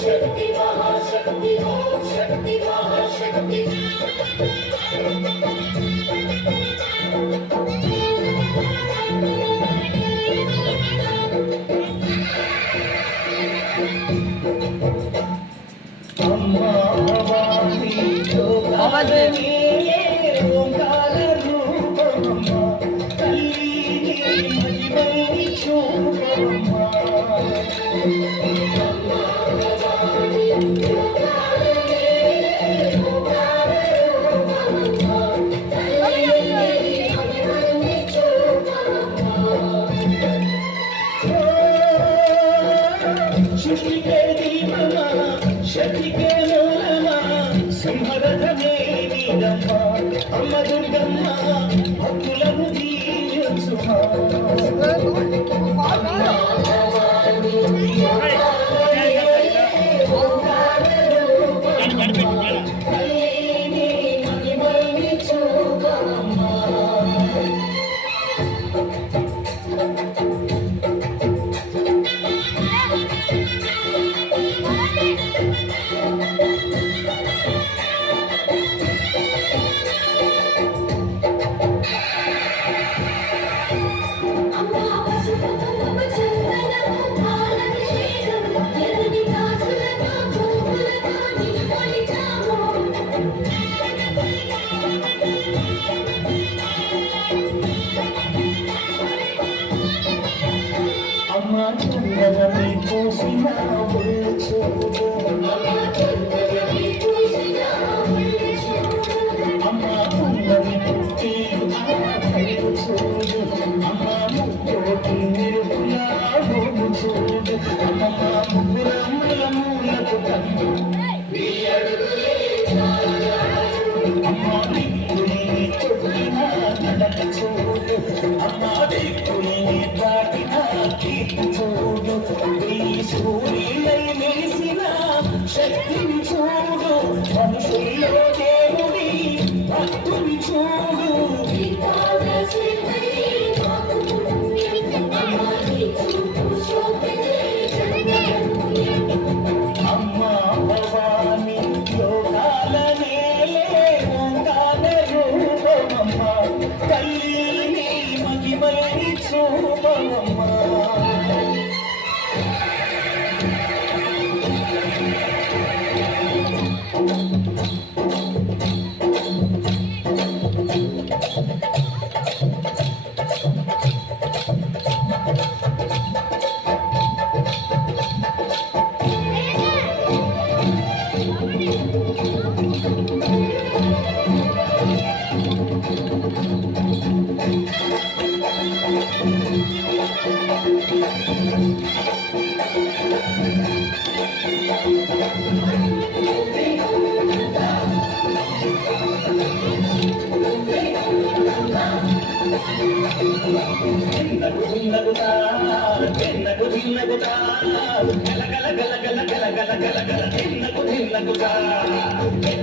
शक्ति महाशक्ति ओम शक्ति महाशक्ति अम्मा भवानी जोगाने ओंकार रूप अम्मा कल्ली महिमनि चूप अम्मा అమ్మ దుర్గమ్మ భక్తులను దీవించుమా అమ్మా చంద్రని పూసిన అమ్మా కుందని పుట్టి చూడు అమ్మా ముక్కోటి నిరుపులా చూడు అమ్మ ముగ్గురముల మూలకు కన్ను అమ్మా దిక్కుని చుట్టిన నడక చూడు అమ్మా దిక్కుని దాటిన కీర్తి చూడు సూర్యులై మెరిసిన శక్తిని చూడు మనుషుల్లో దేవుడి భక్తుని చూడు అమ్మా భవాని యోగాల నేలే ఓంకార రూపమమ్మ తల్లిని మహిమని చూపమమ్మ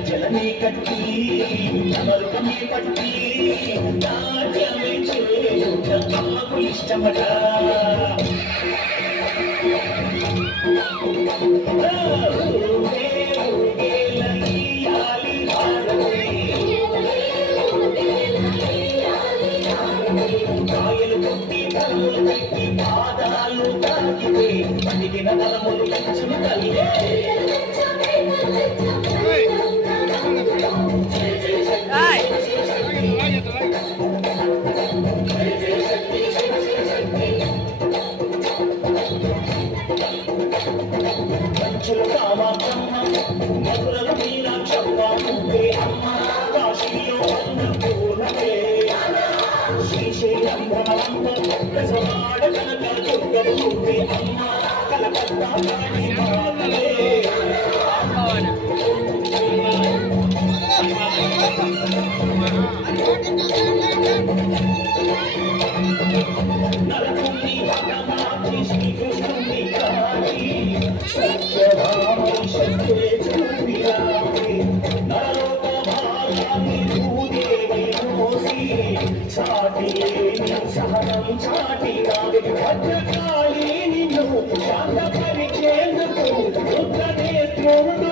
జలనీ కట్టి అమృతమే పట్టి నాట్యమే చేయుట అమ్మకు ఇష్టమట కాయలు కొట్టి తలములు పెట్టి పాదాలు తాకితే పదిగిన తలములు పెంచును తల్లి పంచులు కావాలమ్మ మధురలు మీనాక్షమ్మ నువ్వే అమ్మ కాశీలో అన్నపూర్ణవే శ్రీశైలం భ్రమరంబ రసవాడ కనక దుర్గము నువ్వే అమ్మ కలకత్తా కాళీ మాతవే నరకుని భగవాని శ్రీకృష్ణుని కాళీ సత్యభామ శక్తి చూపిరావి నరలోక గోవింద